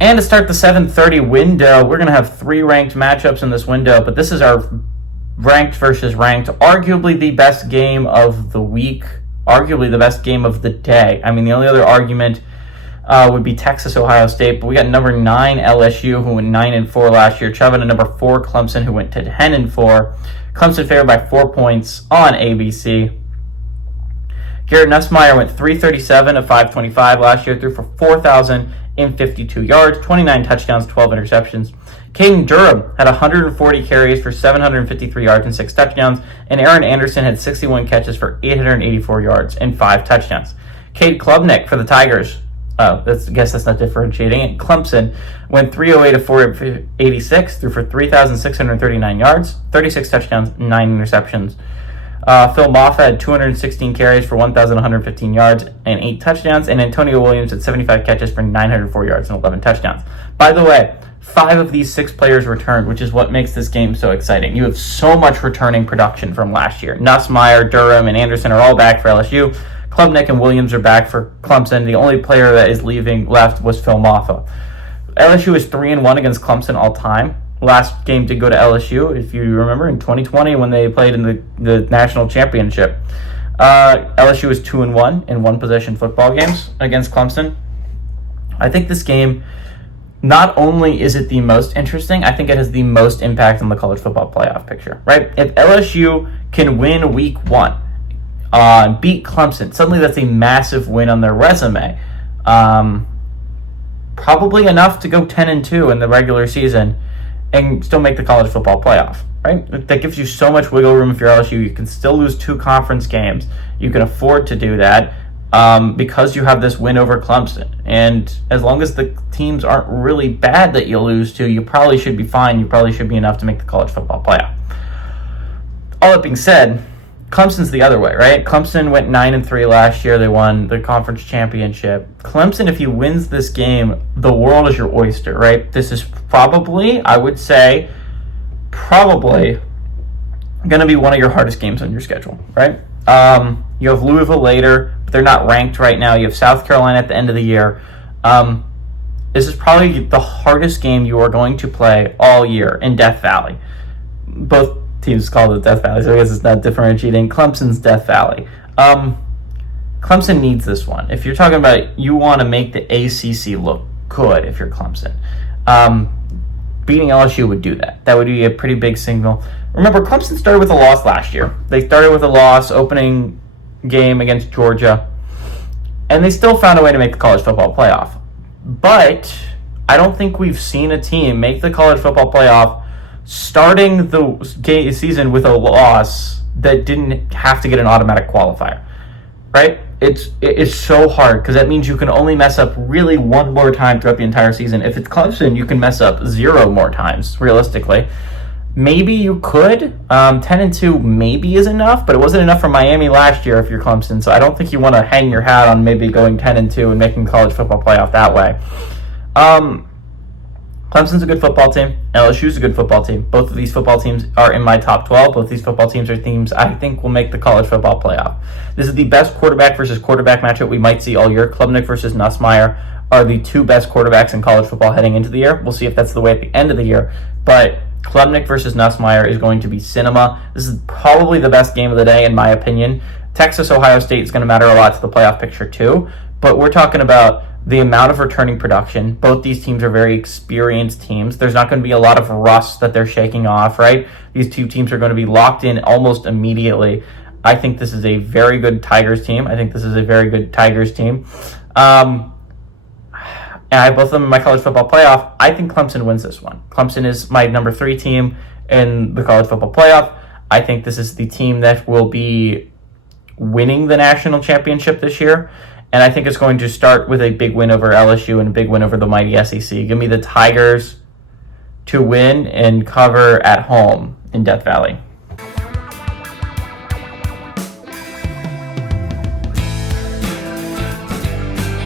And to start the 7:30 window, we're going to have 3 ranked matchups in this window, but this is our ranked versus ranked, arguably the best game of the week, arguably the best game of the day. I mean, the only other argument would be Texas-Ohio State, but we got number 9 LSU, who went 9-4 last year, shoving to number 4 Clemson, who went to 10-4. Clemson favored by 4 points on ABC. Garrett Nussmeier went 337 of 525 last year, threw for 4,052 yards, 29 touchdowns, 12 interceptions. Caden Durham had 140 carries for 753 yards and 6 touchdowns, and Aaron Anderson had 61 catches for 884 yards and 5 touchdowns. Cade Klubnik for the Tigers, I guess that's not differentiating. Clemson went 308 of 486, threw for 3,639 yards, 36 touchdowns, 9 interceptions. Phil Moffa had 216 carries for 1,115 yards and 8 touchdowns, and Antonio Williams had 75 catches for 904 yards and 11 touchdowns. By the way, 5 of these 6 players returned, which is what makes this game so exciting. You have so much returning production from last year. Nussmeier, Durham, and Anderson are all back for LSU. Klubnik and Williams are back for Clemson. The only player that is leaving left was Phil Moffa. LSU is 3-1 against Clemson all time. Last game to go to LSU, if you remember, in 2020 when they played in the national championship. LSU is 2-1 in one-possession football games against Clemson. I think this game, not only is it the most interesting, I think it has the most impact on the college football playoff picture, right? If LSU can win week 1, beat Clemson, suddenly that's a massive win on their resume. Probably enough to go 10-2 in the regular season and still make the college football playoff, right? That gives you so much wiggle room if you're LSU. You can still lose 2 conference games. You can afford to do that because you have this win over Clemson. And as long as the teams aren't really bad that you lose to, you probably should be fine. You probably should be enough to make the college football playoff. All that being said, Clemson's the other way, right? Clemson went 9-3 last year. They won the conference championship. Clemson, if he wins this game, the world is your oyster, right? This is probably, I would say, going to be one of your hardest games on your schedule, right? You have Louisville later, but they're not ranked right now. You have South Carolina at the end of the year. This is probably the hardest game you are going to play all year in Death Valley. Both teams call it Death Valley, so I guess it's not differentiating. Clemson's Death Valley. Clemson needs this one. If you're talking about you want to make the ACC look good, if you're Clemson, beating LSU would do that. That would be a pretty big signal. Remember, Clemson started with a loss last year. They started with a loss opening game against Georgia, and they still found a way to make the college football playoff. But I don't think we've seen a team make the college football playoff starting the season with a loss that didn't have to get an automatic qualifier, right? It's so hard because that means you can only mess up really 1 more time throughout the entire season. If it's Clemson, you can mess up 0 more times, realistically. Maybe you could. 10-2 maybe is enough, but it wasn't enough for Miami last year if you're Clemson, so I don't think you want to hang your hat on maybe going 10-2 and making college football playoff that way. Clemson's a good football team. LSU's a good football team. Both of these football teams are in my top 12. Both these football teams are teams I think will make the college football playoff. This is the best quarterback versus quarterback matchup we might see all year. Klubnik versus Nussmeier are the 2 best quarterbacks in college football heading into the year. We'll see if that's the way at the end of the year. But Klubnik versus Nussmeier is going to be cinema. This is probably the best game of the day, in my opinion. Texas-Ohio State is going to matter a lot to the playoff picture, too. But we're talking about the amount of returning production. Both these teams are very experienced teams. There's not going to be a lot of rust that they're shaking off, right? These 2 teams are going to be locked in almost immediately. I think this is a very good Tigers team. And I have both of them in my college football playoff. I think Clemson wins this one. Clemson is my number 3 team in the college football playoff. I think this is the team that will be winning the national championship this year. And I think it's going to start with a big win over LSU and a big win over the mighty SEC. Give me the Tigers to win and cover at home in Death Valley.